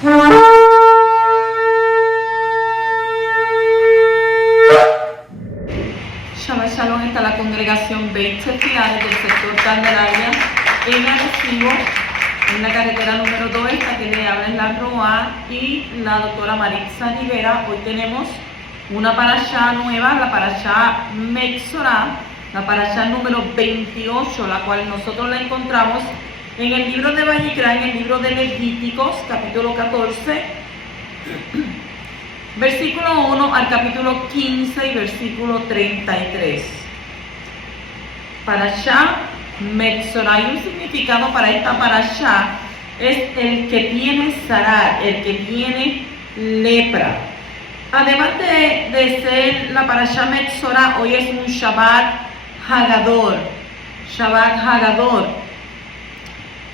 Shabbat Shalom, está la congregación Beit Tefillah del sector Candelaria en Arecibo, en la carretera número 2. Esta que le habla es la Roa y la doctora Maritza Rivera. Hoy tenemos una parashá nueva, la parashá Metzorah, la parashá número 28, la cual nosotros la encontramos en el libro de Vayikra, en el libro de Levíticos, capítulo 14, versículo 1 al capítulo 15 y versículo 33. Parashá Metzorah, y un significado para esta parashá es el que tiene zarar, el que tiene lepra. Además de ser la parashá Metzorah, hoy es un Shabbat Hagador. Shabbat Hagador.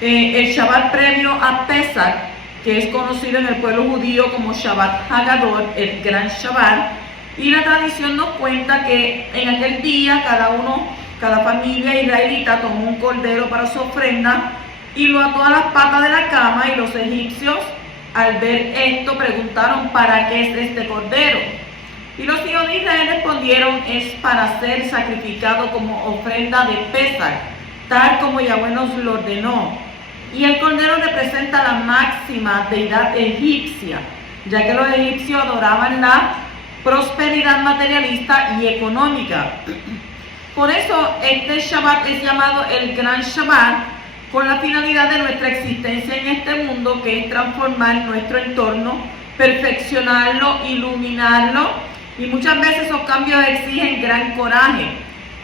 El Shabbat previo a Pesach, que es conocido en el pueblo judío como Shabbat Hagador, el gran Shabbat, y la tradición nos cuenta que en aquel día cada familia israelita tomó un cordero para su ofrenda y lo ató a las patas de la cama, y los egipcios al ver esto preguntaron: ¿para qué es este cordero? Y los hijos de Israel respondieron: es para ser sacrificado como ofrenda de Pesach, tal como Yahweh nos lo ordenó. Y el cordero representa la máxima deidad egipcia, ya que los egipcios adoraban la prosperidad materialista y económica. Por eso este Shabbat es llamado el Gran Shabbat, con la finalidad de nuestra existencia en este mundo, que es transformar nuestro entorno, perfeccionarlo, iluminarlo, y muchas veces esos cambios exigen gran coraje.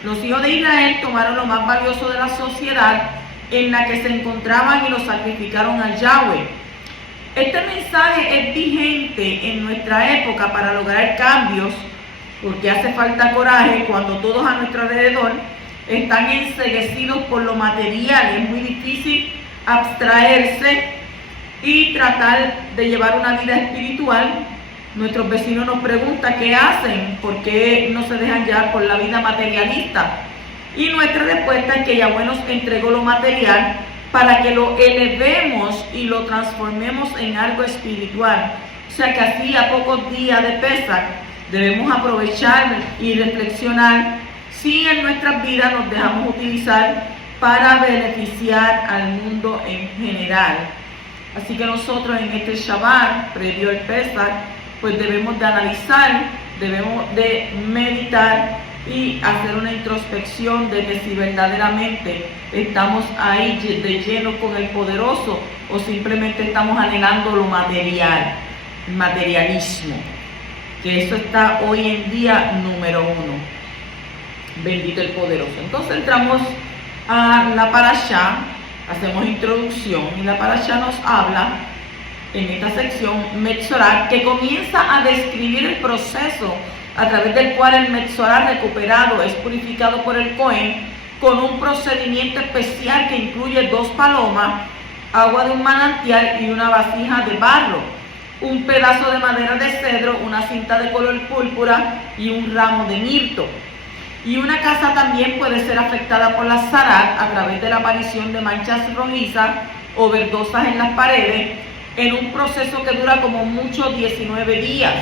Los hijos de Israel tomaron lo más valioso de la sociedad en la que se encontraban y lo sacrificaron a Yahweh. Este mensaje es vigente en nuestra época para lograr cambios, porque hace falta coraje cuando todos a nuestro alrededor están enceguecidos por lo material. Es muy difícil abstraerse y tratar de llevar una vida espiritual. Nuestros vecinos nos preguntan qué hacen, por qué no se dejan llevar por la vida materialista. Y nuestra respuesta es que Yahweh nos entregó lo material para que lo elevemos y lo transformemos en algo espiritual. O sea que así, a pocos días de Pesach, debemos aprovechar y reflexionar si en nuestras vidas nos dejamos utilizar para beneficiar al mundo en general. Así que nosotros en este Shabbat, previo al Pesach, pues debemos de analizar, debemos de meditar y hacer una introspección de que si verdaderamente estamos ahí de lleno con el poderoso, o simplemente estamos anhelando lo material, el materialismo, que eso está hoy en día número 1. Bendito el poderoso. Entonces entramos a la parashá, hacemos introducción, y la parashá nos habla en esta sección Metzorah, que comienza a describir el proceso a través del cual el Metzorah recuperado es purificado por el Cohen con un procedimiento especial que incluye 2 palomas, agua de un manantial y una vasija de barro, un pedazo de madera de cedro, una cinta de color púrpura y un ramo de mirto. Y una casa también puede ser afectada por la zarat a través de la aparición de manchas rojizas o verdosas en las paredes, en un proceso que dura como mucho 19 días.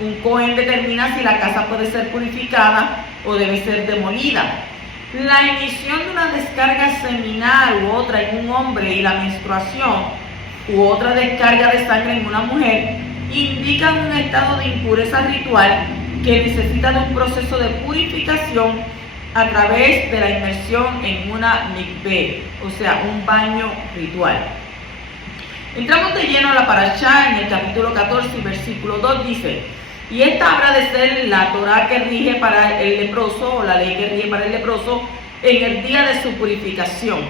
Un Cohen determina si la casa puede ser purificada o debe ser demolida. La emisión de una descarga seminal u otra en un hombre y la menstruación u otra descarga de sangre en una mujer indican un estado de impureza ritual que necesita de un proceso de purificación a través de la inmersión en una mikveh, o sea, un baño ritual. Entramos de lleno a la parashá en el capítulo 14 y versículo 2 dice: y esta habrá de ser la Torah que rige para el leproso, o la ley que rige para el leproso en el día de su purificación.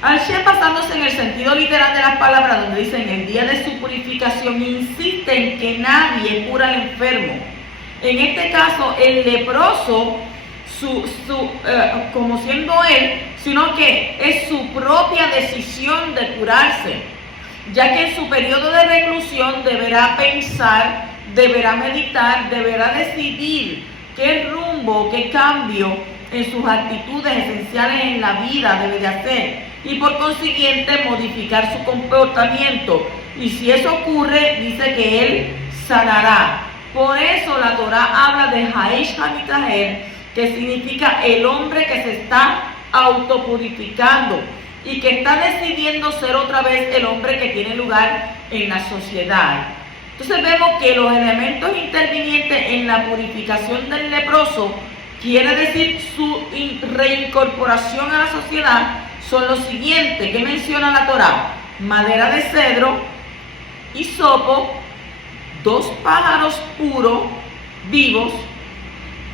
Al-Shem, basándose en el sentido literal de las palabras, donde dice en el día de su purificación, insiste en que nadie cura al enfermo. En este caso, el leproso, como siendo él, sino que es su propia decisión de curarse, ya que en su periodo de reclusión deberá pensar, deberá meditar, deberá decidir qué rumbo, qué cambio en sus actitudes esenciales en la vida debe de hacer. y por consiguiente modificar su comportamiento. Y si eso ocurre, dice que él sanará. Por eso la Torá habla de Haish HaMitaher, que significa el hombre que se está autopurificando y que está decidiendo ser otra vez el hombre que tiene lugar en la sociedad. Entonces vemos que los elementos intervinientes en la purificación del leproso, quiere decir su reincorporación a la sociedad, son los siguientes que menciona la Torá: madera de cedro, hisopo, 2 pájaros puros, vivos,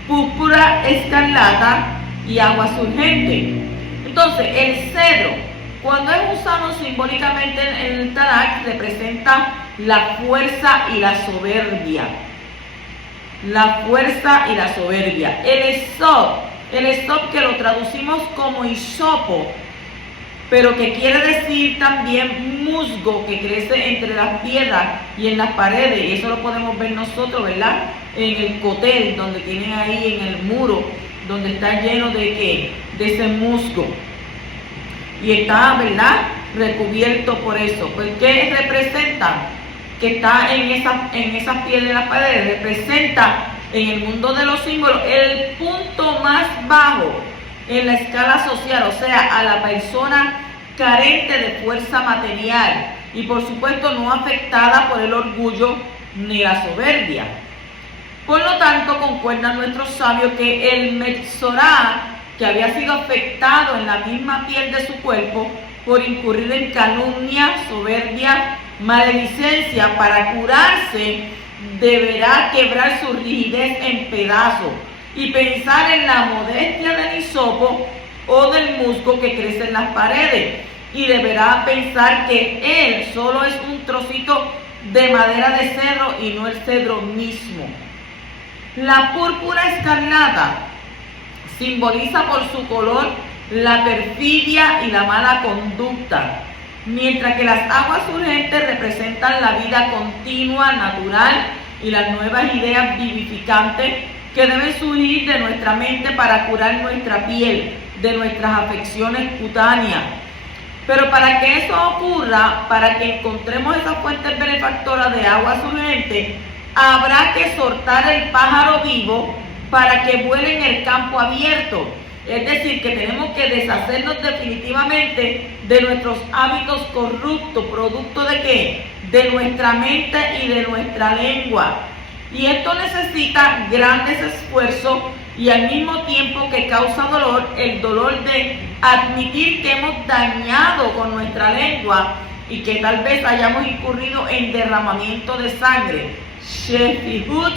púrpura escarlata y agua surgente. Entonces, el cedro, cuando es usado simbólicamente en el Tanakh, representa la fuerza y la soberbia. La fuerza y la soberbia. El esop que lo traducimos como hisopo, pero que quiere decir también musgo que crece entre las piedras y en las paredes. Y eso lo podemos ver nosotros, ¿verdad? En el cotel, donde tienen ahí en el muro, donde está lleno de ¿qué? De ese musgo. Y está, ¿verdad?, recubierto por eso. Pues, ¿qué representa? Que está en esas piedras de las paredes. Representa en el mundo de los símbolos el punto más bajo en la escala social, o sea, a la persona carente de fuerza material y por supuesto no afectada por el orgullo ni la soberbia. Por lo tanto, concuerdan nuestros sabios que el Metzorá, que había sido afectado en la misma piel de su cuerpo por incurrir en calumnia, soberbia, maledicencia, para curarse deberá quebrar su rigidez en pedazos y pensar en la modestia del hisopo o del musgo que crece en las paredes, y deberá pensar que él solo es un trocito de madera de cedro y no el cedro mismo. La púrpura escarlata simboliza por su color la perfidia y la mala conducta, mientras que las aguas urgentes representan la vida continua, natural y las nuevas ideas vivificantes que deben surgir de nuestra mente para curar nuestra piel, de nuestras afecciones cutáneas. Pero para que eso ocurra, para que encontremos esas fuentes benefactoras de aguas urgentes, habrá que soltar el pájaro vivo para que vuele en el campo abierto. Es decir, que tenemos que deshacernos definitivamente de nuestros hábitos corruptos, producto de ¿qué? De nuestra mente y de nuestra lengua. Y esto necesita grandes esfuerzos y al mismo tiempo que causa dolor, el dolor de admitir que hemos dañado con nuestra lengua y que tal vez hayamos incurrido en derramamiento de sangre. Shefihut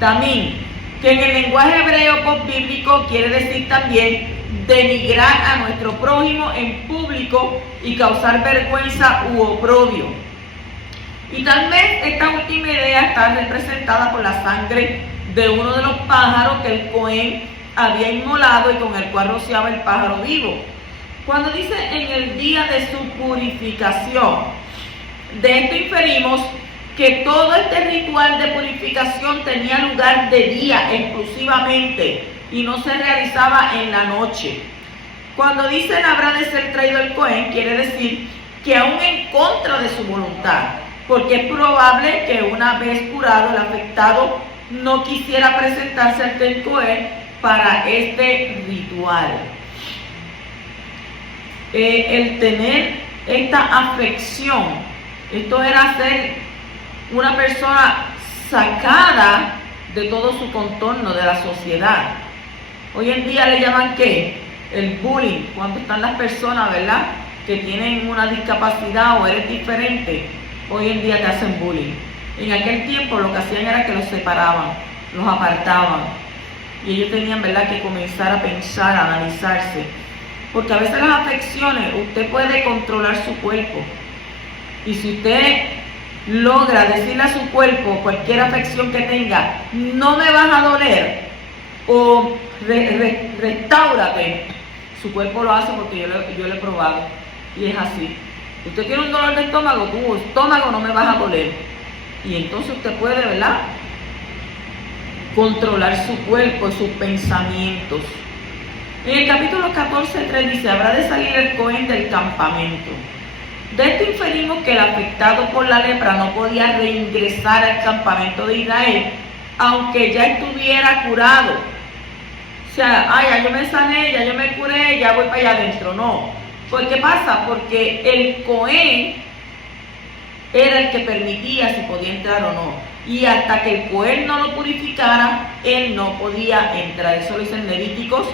Damim, que en el lenguaje hebreo postbíblico quiere decir también denigrar a nuestro prójimo en público y causar vergüenza u oprobio. Y tal vez esta última idea está representada por la sangre de uno de los pájaros que el Cohen había inmolado y con el cual rociaba el pájaro vivo. Cuando dice en el día de su purificación, de esto inferimos que todo este ritual de purificación tenía lugar de día exclusivamente y no se realizaba en la noche. Cuando dicen habrá de ser traído el Cohen, quiere decir que aún en contra de su voluntad, porque es probable que una vez curado el afectado no quisiera presentarse ante el Cohen para este ritual. El tener esta afección, esto era ser una persona sacada de todo su contorno, de la sociedad. Hoy en día le llaman ¿qué? El bullying, cuando están las personas, ¿verdad?, que tienen una discapacidad o eres diferente. Hoy en día te hacen bullying. En aquel tiempo lo que hacían era que los separaban, los apartaban. Y ellos tenían, ¿verdad?, que comenzar a pensar, a analizarse. Porque a veces las afecciones, usted puede controlar su cuerpo. Y si usted logra decirle a su cuerpo, cualquier afección que tenga, no me vas a doler, o restáurate, su cuerpo lo hace porque yo lo he probado. Y es así. Usted tiene un dolor de estómago, tu estómago no me vas a doler. Y entonces usted puede, ¿verdad?, controlar su cuerpo y sus pensamientos. En el capítulo 14:3 dice, habrá de salir el Cohen del campamento. De esto inferimos que el afectado por la lepra no podía reingresar al campamento de Israel, aunque ya estuviera curado. O sea, ya yo me sané, ya yo me curé, ya voy para allá adentro. No. ¿Por qué pasa? Porque el Cohen era el que permitía si podía entrar o no. Y hasta que el Cohen no lo purificara, él no podía entrar. Eso lo dice en Levíticos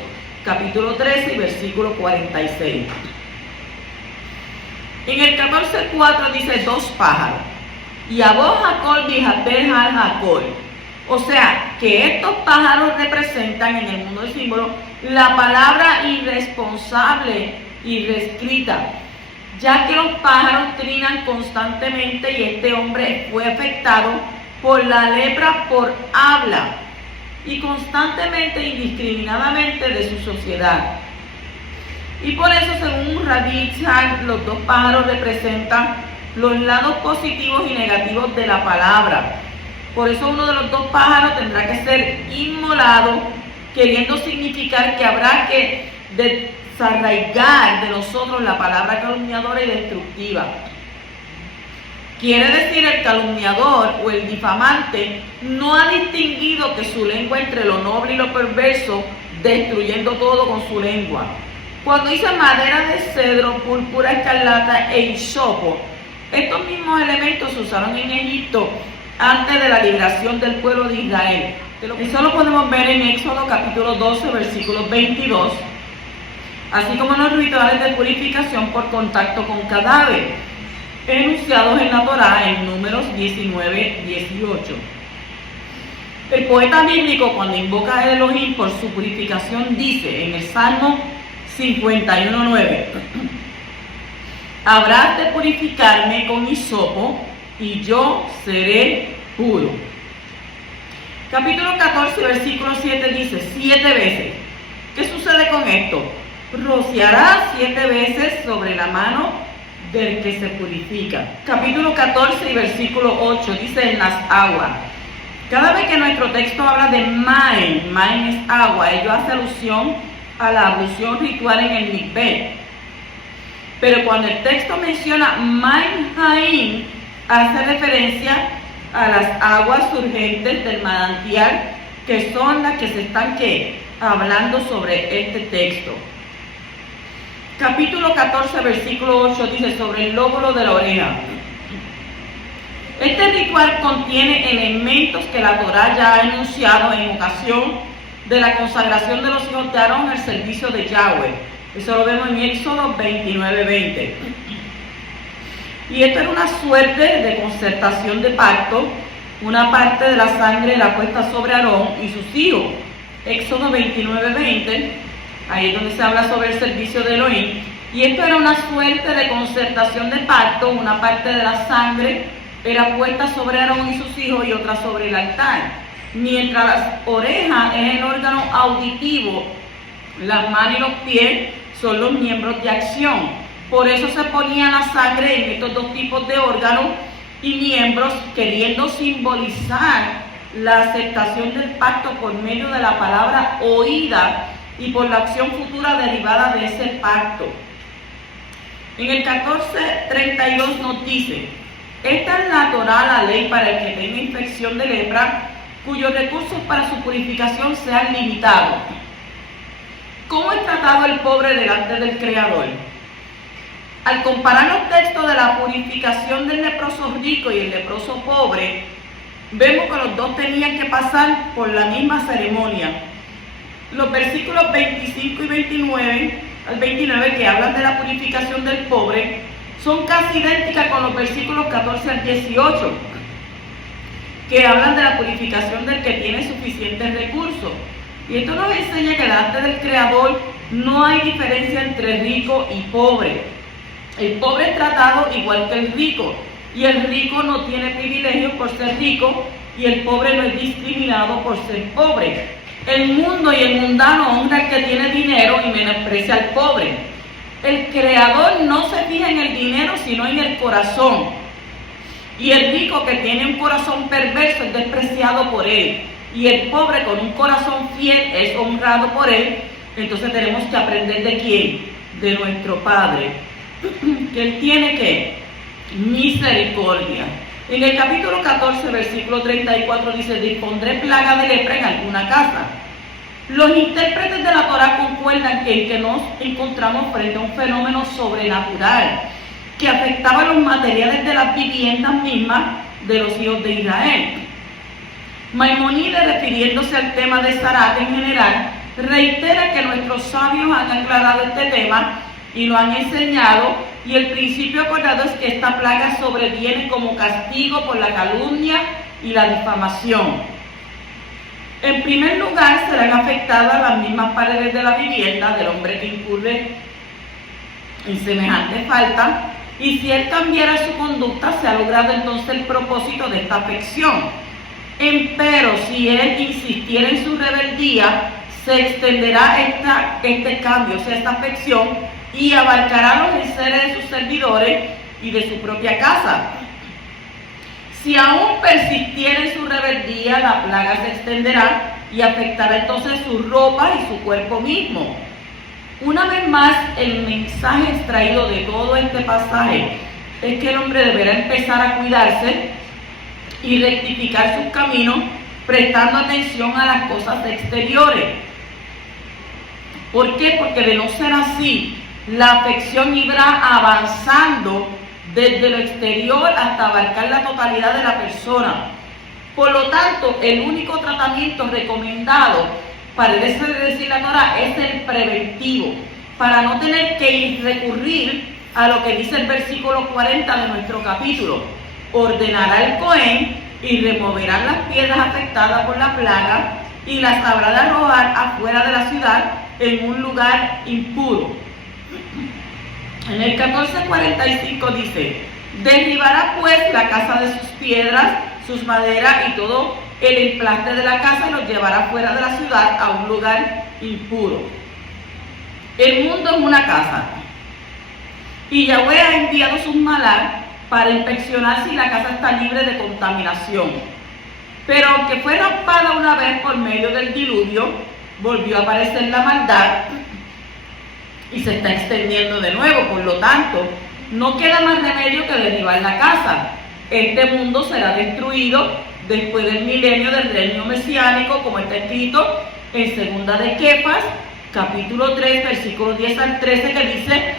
capítulo 13 y versículo 46. En el 14:4 dice 2 pájaros. Y a vos Jacob dijaper al Jacob. O sea, que estos pájaros representan en el mundo del símbolo la palabra irresponsable y reescrita, ya que los pájaros trinan constantemente y este hombre fue afectado por la lepra por habla y constantemente e indiscriminadamente de su sociedad. Y por eso, según Rabbi Yitzhak, los 2 pájaros representan los lados positivos y negativos de la palabra. Por eso uno de los 2 pájaros tendrá que ser inmolado, queriendo significar que habrá que desarraigar de nosotros la palabra calumniadora y destructiva. Quiere decir, el calumniador o el difamante no ha distinguido que su lengua entre lo noble y lo perverso, destruyendo todo con su lengua. Cuando dice madera de cedro, púrpura, escarlata e hisopo, estos mismos elementos se usaron en Egipto antes de la liberación del pueblo de Israel. Eso lo podemos ver en Éxodo capítulo 12, versículos 22, así como en los rituales de purificación por contacto con cadáver, enunciados en la Torá en Números 19-18. El poeta bíblico, cuando invoca a Elohim por su purificación, dice en el Salmo 51:9, habrás de purificarme con hisopo y yo seré puro. Capítulo 14, versículo 7 dice 7 veces. ¿Qué sucede con esto? Rociará 7 veces sobre la mano del que se purifica. Capítulo 14 y versículo 8 dice en las aguas. Cada vez que nuestro texto habla de Main es agua, ello hace alusión a la ablución ritual en el mikveh. Pero cuando el texto menciona Main Haim, hace referencia a las aguas surgentes del manantial, que son las que se están hablando sobre este texto. Capítulo 14, versículo 8 dice sobre el lóbulo de la oreja. Este ritual contiene elementos que la Torá ya ha enunciado en ocasión de la consagración de los hijos de Aarón al servicio de Yahweh. Eso lo vemos en Éxodo 29:20. Y esto era una suerte de concertación de pacto. Una parte de la sangre era puesta sobre Aarón y sus hijos. Éxodo 29:20, ahí es donde se habla sobre el servicio de Elohim. Y esto era una suerte de concertación de pacto. Una parte de la sangre era puesta sobre Aarón y sus hijos y otra sobre el altar. Mientras las orejas es el órgano auditivo, las manos y los pies son los miembros de acción. Por eso se ponía la sangre en estos 2 tipos de órganos y miembros, queriendo simbolizar la aceptación del pacto por medio de la palabra oída y por la acción futura derivada de ese pacto. En el 14:32 nos dice, esta es la Torá, la ley para el que tenga infección de lepra, cuyos recursos para su purificación sean limitados. ¿Cómo es tratado el pobre delante del Creador? Al comparar los textos de la purificación del leproso rico y el leproso pobre, vemos que los 2 tenían que pasar por la misma ceremonia. Los versículos 25 y 29 al 29 que hablan de la purificación del pobre son casi idénticas con los versículos 14 al 18 que hablan de la purificación del que tiene suficientes recursos. Y esto nos enseña que delante del Creador no hay diferencia entre rico y pobre. El pobre es tratado igual que el rico, y el rico no tiene privilegios por ser rico, y el pobre no es discriminado por ser pobre. El mundo y el mundano honra al que tiene dinero y menosprecia al pobre. El Creador no se fija en el dinero, sino en el corazón. Y el rico que tiene un corazón perverso es despreciado por él. Y el pobre con un corazón fiel es honrado por él. Entonces tenemos que aprender ¿de quién? De nuestro Padre, que Él tiene ¿qué? Misericordia. En el capítulo 14, versículo 34 dice: dispondré plaga de lepra en alguna casa. Los intérpretes de la Torá concuerdan en que nos encontramos frente a un fenómeno sobrenatural que afectaba los materiales de las viviendas mismas de los hijos de Israel. Maimónides, refiriéndose al tema de Sarat en general, reitera que nuestros sabios han aclarado este tema y lo han enseñado, y el principio acordado es que esta plaga sobreviene como castigo por la calumnia y la difamación. En primer lugar, serán afectadas las mismas paredes de la vivienda del hombre que incurre en semejante falta, y si él cambiara su conducta, se ha logrado entonces el propósito de esta afección. Empero, si él insistiera en su rebeldía, se extenderá este cambio, o sea, esta afección, y abarcará los enseres de sus servidores y de su propia casa. Si aún persistiera en su rebeldía, la plaga se extenderá y afectará entonces su ropa y su cuerpo mismo. Una vez más, el mensaje extraído de todo este pasaje es que el hombre deberá empezar a cuidarse y rectificar sus caminos, prestando atención a las cosas exteriores. ¿Por qué? Porque de no ser así, la afección irá avanzando desde lo exterior hasta abarcar la totalidad de la persona. Por lo tanto, el único tratamiento recomendado para decir la Torá es el preventivo, para no tener que recurrir a lo que dice el versículo 40 de nuestro capítulo. Ordenará el Cohen y removerán las piedras afectadas por la plaga y las habrá de arrojar afuera de la ciudad en un lugar impuro. En el 14:45 dice: derribará pues la casa de sus piedras, sus maderas y todo el emplaste de la casa, y los llevará fuera de la ciudad a un lugar impuro. El mundo es una casa, y Yahweh ha enviado sus malach para inspeccionar si la casa está libre de contaminación. Pero aunque fue raspada una vez por medio del diluvio, volvió a aparecer la maldad y se está extendiendo de nuevo. Por lo tanto, no queda más remedio que derribar la casa. Este mundo será destruido después del milenio del reino mesiánico, como está escrito en segunda de Kefas, capítulo 3, versículos 10 al 13, que dice: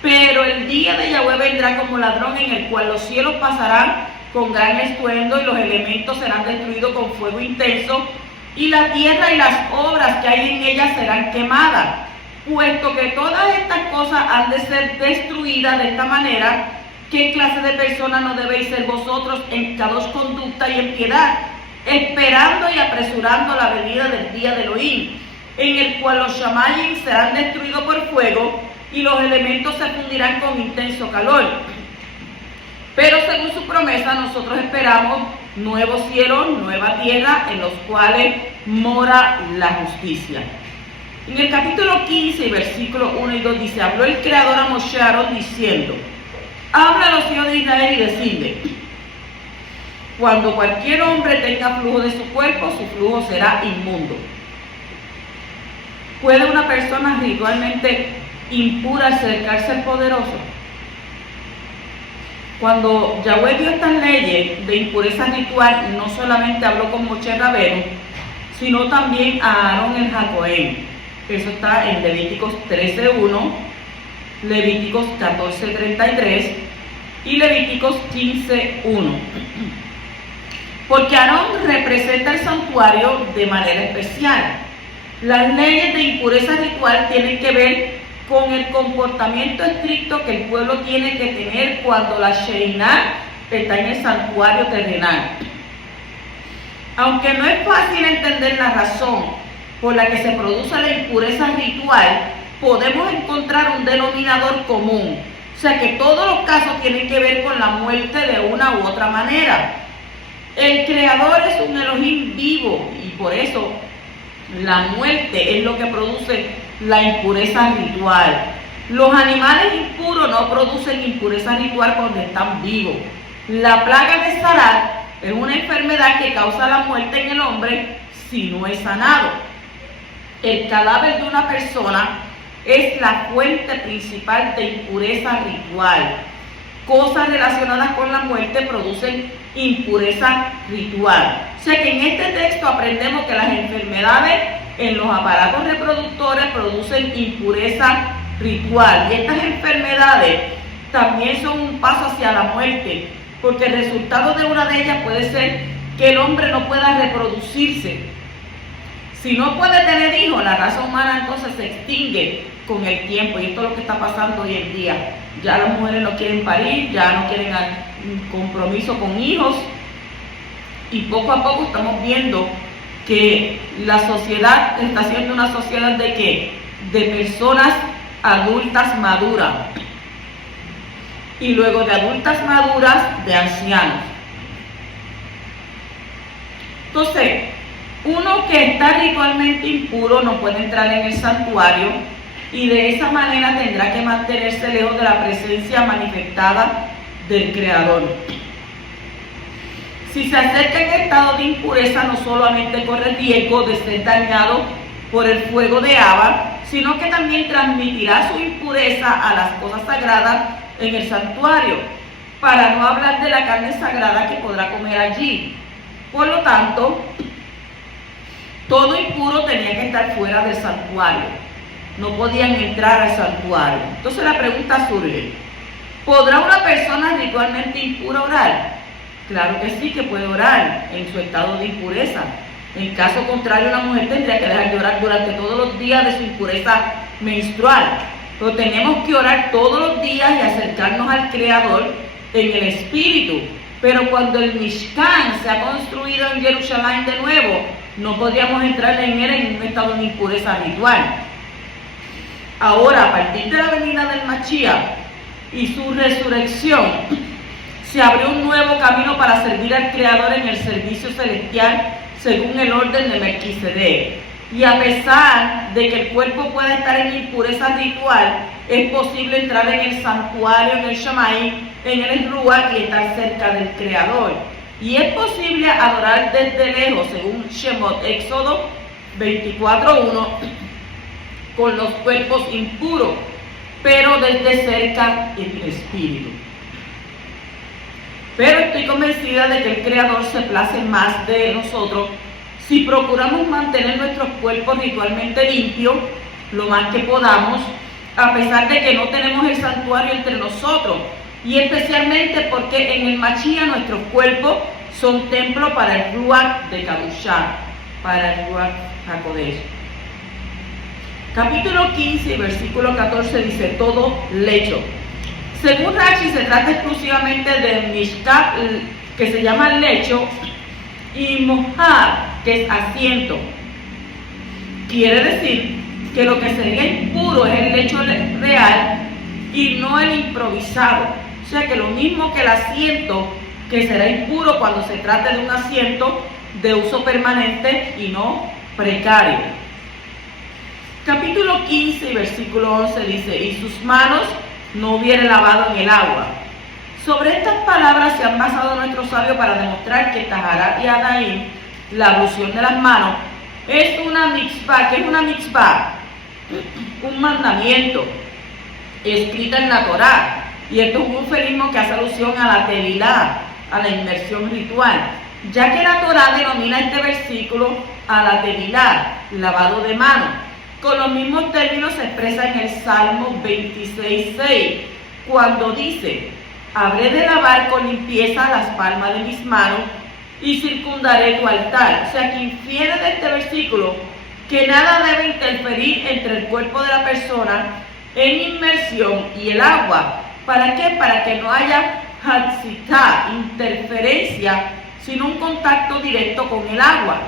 pero el día de Yahweh vendrá como ladrón, en el cual los cielos pasarán con gran estruendo y los elementos serán destruidos con fuego intenso, y la tierra y las obras que hay en ella serán quemadas. Puesto que todas estas cosas han de ser destruidas de esta manera, ¿qué clase de personas no debéis ser vosotros en cada conducta y en piedad, esperando y apresurando la venida del día de Elohim, en el cual los shamayim serán destruidos por fuego y los elementos se fundirán con intenso calor? Pero según su promesa, nosotros esperamos nuevos cielos, nueva tierra, en los cuales mora la justicia. En el capítulo 15, versículos 1 y 2 dice: habló el Creador a Moshe Aarón diciendo: habla a los hijos de Israel y decirle: cuando cualquier hombre tenga flujo de su cuerpo, su flujo será inmundo. ¿Puede una persona ritualmente impura acercarse al poderoso? Cuando Yahweh dio estas leyes de impureza ritual, no solamente habló con Moshe Rabbeinu, sino también a Aarón el Jacoén. Eso está en Levíticos 13:1, Levíticos 14:33 y Levíticos 15:1. Porque Aarón representa el santuario de manera especial. Las leyes de impureza ritual tienen que ver con el comportamiento estricto que el pueblo tiene que tener cuando la Sheinah está en el santuario terrenal. Aunque no es fácil entender la razón por la que se produce la impureza ritual, podemos encontrar un denominador común. O sea que todos los casos tienen que ver con la muerte de una u otra manera. El Creador es un Elohim vivo, y por eso la muerte es lo que produce la impureza ritual. Los animales impuros no producen impureza ritual cuando están vivos. La plaga de Sarat es una enfermedad que causa la muerte en el hombre si no es sanado. el cadáver de una persona es la fuente principal de impureza ritual. Cosas relacionadas con la muerte producen impureza ritual. O sea que en este texto aprendemos que las enfermedades en los aparatos reproductores producen impureza ritual. Y estas enfermedades también son un paso hacia la muerte, porque el resultado de una de ellas puede ser que el hombre no pueda reproducirse. Si no puede tener hijos, la raza humana entonces se extingue con el tiempo, y esto es lo que está pasando hoy en día. Ya las mujeres no quieren parir, ya no quieren compromiso con hijos, y poco a poco estamos viendo que la sociedad está siendo una sociedad de ¿qué? De personas adultas maduras, y luego de adultas maduras, de ancianos. Entonces, uno que está ritualmente impuro no puede entrar en el santuario, y de esa manera tendrá que mantenerse lejos de la presencia manifestada del Creador. Si se acerca en estado de impureza, no solamente corre riesgo de ser dañado por el fuego de Abba, sino que también transmitirá su impureza a las cosas sagradas en el santuario, para no hablar de la carne sagrada que podrá comer allí. Por lo tanto, todo impuro tenía que estar fuera del santuario. No podían entrar al santuario. Entonces la pregunta surge: ¿podrá una persona ritualmente impura orar? Claro que sí, que puede orar en su estado de impureza. En caso contrario, una mujer tendría que dejar de orar durante todos los días de su impureza menstrual. Pero tenemos que orar todos los días y acercarnos al Creador en el Espíritu. Pero cuando el Mishkan se ha construido en Jerusalén de nuevo, no podríamos entrar en él en un estado de impureza ritual. Ahora, a partir de la venida del Mashiach y su resurrección, se abrió un nuevo camino para servir al Creador en el servicio celestial según el orden de Melquisedec. Y a pesar de que el cuerpo pueda estar en impureza ritual, es posible entrar en el santuario, en el Shamay, en el Ruach, y estar cerca del Creador. Y es posible adorar desde lejos, según Shemot, Éxodo 24:1, con los cuerpos impuros, pero desde cerca en el espíritu. Pero estoy convencida de que el Creador se place más de nosotros si procuramos mantener nuestros cuerpos ritualmente limpios lo más que podamos, a pesar de que no tenemos el santuario entre nosotros, y especialmente porque en el Mashiach nuestros cuerpos son templo para el Ruach de Kadoshá, para el Ruach HaKodesh. Capítulo 15, versículo 14 dice: todo lecho. Según Rashi, se trata exclusivamente del Mishkat, que se llama lecho, y Mohar, que es asiento. Quiere decir que lo que sería impuro es el lecho real y no el improvisado. O sea que lo mismo que el asiento, que será impuro cuando se trate de un asiento de uso permanente y no precario. Capítulo 15, versículo 11 dice: y sus manos no hubiera lavado en el agua. Sobre estas palabras se han basado nuestros sabios para demostrar que Taharat y Adaim, la ablución de las manos, es una mitzvah. ¿Qué es una mitzvah? Un mandamiento escrito en la Torá. Y esto es un eufemismo que hace alusión a la tevilá, a la inmersión ritual, ya que la Torá denomina este versículo a la tevilá, lavado de manos. Con los mismos términos se expresa en el Salmo 26:6, cuando dice: habré de lavar con limpieza las palmas de mis manos y circundaré tu altar. O sea, que infiere de este versículo que nada debe interferir entre el cuerpo de la persona en inmersión y el agua. ¿Para qué? Para que no haya hatzitá, interferencia, sino un contacto directo con el agua.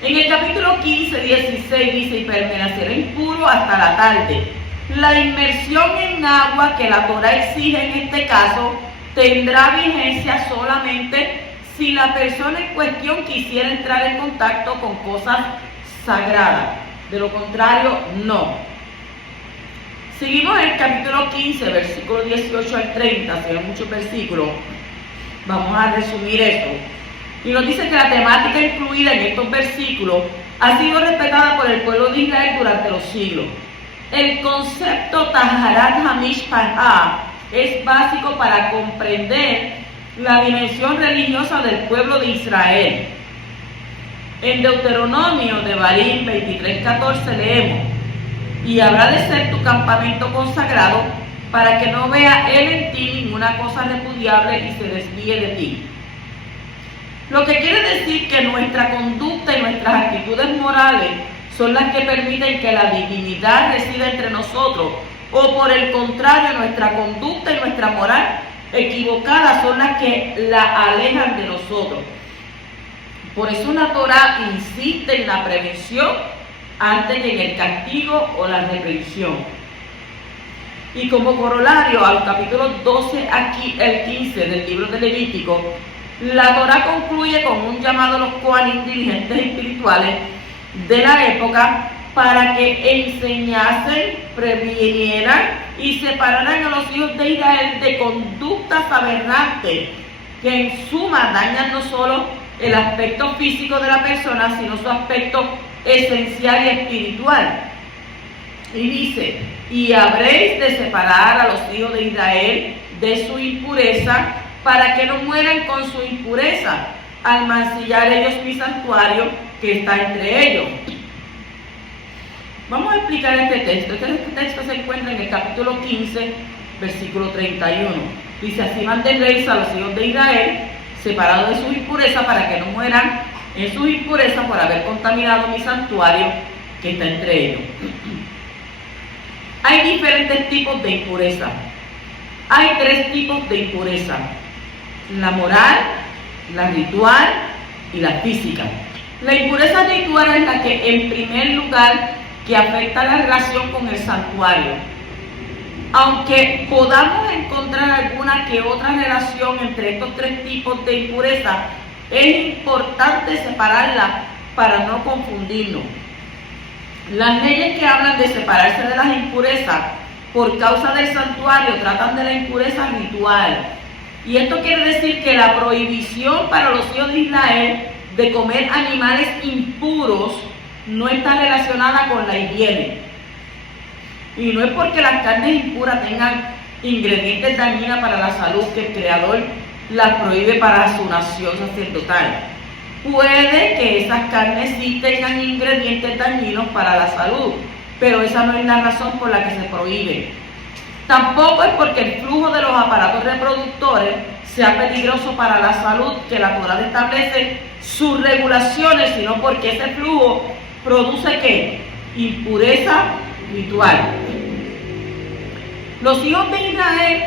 En el capítulo 15, 16 dice: y permanecerá impuro hasta la tarde. La inmersión en agua que la Torá exige en este caso tendrá vigencia solamente si la persona en cuestión quisiera entrar en contacto con cosas sagradas. De lo contrario, no. Seguimos en el capítulo 15, versículos 18 al 30, se ven muchos versículos. Vamos a resumir esto. Y nos dice que la temática incluida en estos versículos ha sido respetada por el pueblo de Israel durante los siglos. El concepto Taharat HaMishpachah es básico para comprender la dimensión religiosa del pueblo de Israel. En Deuteronomio de Barín 23:14 leemos: y habrá de ser tu campamento consagrado, para que no vea él en ti ninguna cosa repudiable y se desvíe de ti. Lo que quiere decir que nuestra conducta y nuestras actitudes morales son las que permiten que la divinidad resida entre nosotros, o por el contrario, nuestra conducta y nuestra moral equivocada son las que la alejan de nosotros. Por eso la Torá insiste en la prevención antes que en el castigo o la reprensión. Y como corolario al capítulo 12 aquí el 15 del libro de Levítico, la Torá concluye con un llamado a los Kohanim, dirigentes espirituales de la época, para que enseñasen, previnieran y separaran a los hijos de Israel de conductas aberrantes que en suma dañan no solo el aspecto físico de la persona, sino su aspecto esencial y espiritual. Y dice: y habréis de separar a los hijos de Israel de su impureza, para que no mueran con su impureza, al mancillar ellos mi santuario que está entre ellos. Vamos a explicar este texto. Este texto se encuentra en el capítulo 15, versículo 31. Dice: así mantendréis a los hijos de Israel separados de sus impurezas, para que no mueran en sus impurezas por haber contaminado mi santuario que está entre ellos. Hay diferentes tipos de impureza. Hay 3 tipos de impureza: la moral, la ritual y la física. La impureza ritual es la que, en primer lugar, que afecta la relación con el santuario. Aunque podamos encontrar alguna que otra relación entre estos 3 tipos de impureza, es importante separarlas para no confundirnos. Las leyes que hablan de separarse de las impurezas por causa del santuario tratan de la impureza ritual. Y esto quiere decir que la prohibición para los hijos de Israel de comer animales impuros no está relacionada con la higiene. Y no es porque las carnes impuras tengan ingredientes dañinos para la salud que el Creador las prohíbe para su nación sacerdotal. Puede que esas carnes sí tengan ingredientes dañinos para la salud, pero esa no es la razón por la que se prohíbe. Tampoco es porque el flujo de los aparatos reproductores sea peligroso para la salud que la Torá establece sus regulaciones, sino porque ese flujo produce ¿qué? Impureza ritual. Los hijos de Israel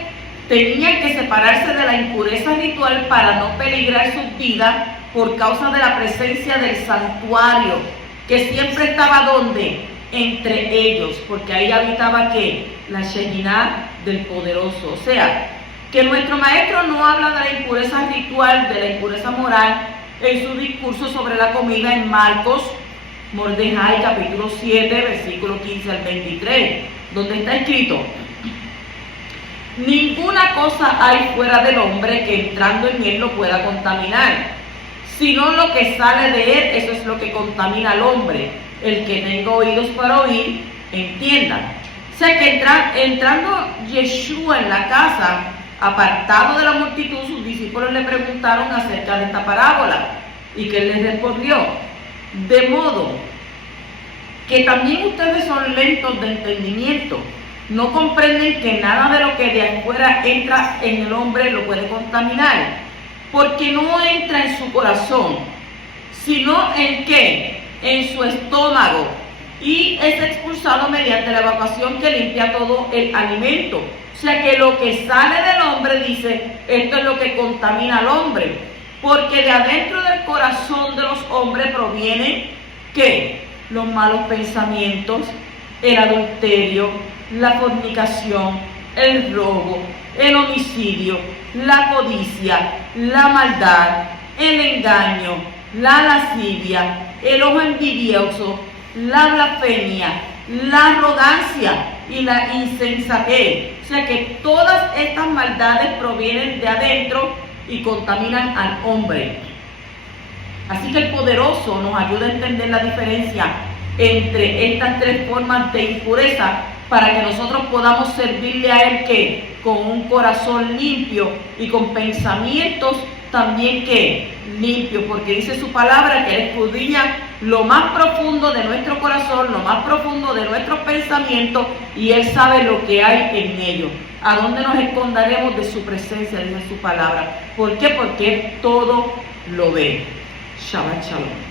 tenían que separarse de la impureza ritual para no peligrar sus vidas por causa de la presencia del santuario, que siempre estaba ¿dónde? Entre ellos, porque ahí habitaba ¿qué? La Shekinah del Poderoso. O sea, que nuestro maestro no habla de la impureza ritual, de la impureza moral, en su discurso sobre la comida en Marcos, Mordejai, capítulo 7, versículo 15 al 23, donde está escrito: ninguna cosa hay fuera del hombre que entrando en él lo pueda contaminar, sino lo que sale de él, eso es lo que contamina al hombre. El que tenga oídos para oír, entienda. O sea que entrando Yeshua en la casa, apartado de la multitud, sus discípulos le preguntaron acerca de esta parábola, y que él les respondió: de modo que también ustedes son lentos de entendimiento, no comprenden que nada de lo que de afuera entra en el hombre lo puede contaminar, porque no entra en su corazón, sino en ¿qué? En su estómago, y es expulsado mediante la evacuación que limpia todo el alimento. O sea que lo que sale del hombre, dice, esto es lo que contamina al hombre, porque de adentro del corazón de los hombres provienen ¿qué? Los malos pensamientos, el adulterio, la fornicación, el robo, el homicidio, la codicia, la maldad, el engaño, la lascivia, el ojo envidioso, la blasfemia, la arrogancia y la insensatez. O sea que todas estas maldades provienen de adentro y contaminan al hombre. Así que el poderoso nos ayuda a entender la diferencia entre estas tres formas de impureza para que nosotros podamos servirle a Él que con un corazón limpio y con pensamientos también que limpios, porque dice su palabra que Él escudriña lo más profundo de nuestro corazón, lo más profundo de nuestros pensamientos, y Él sabe lo que hay en ellos. ¿A dónde nos esconderemos de su presencia? Dice su palabra. ¿Por qué? Porque Él todo lo ve. Shabbat Shalom.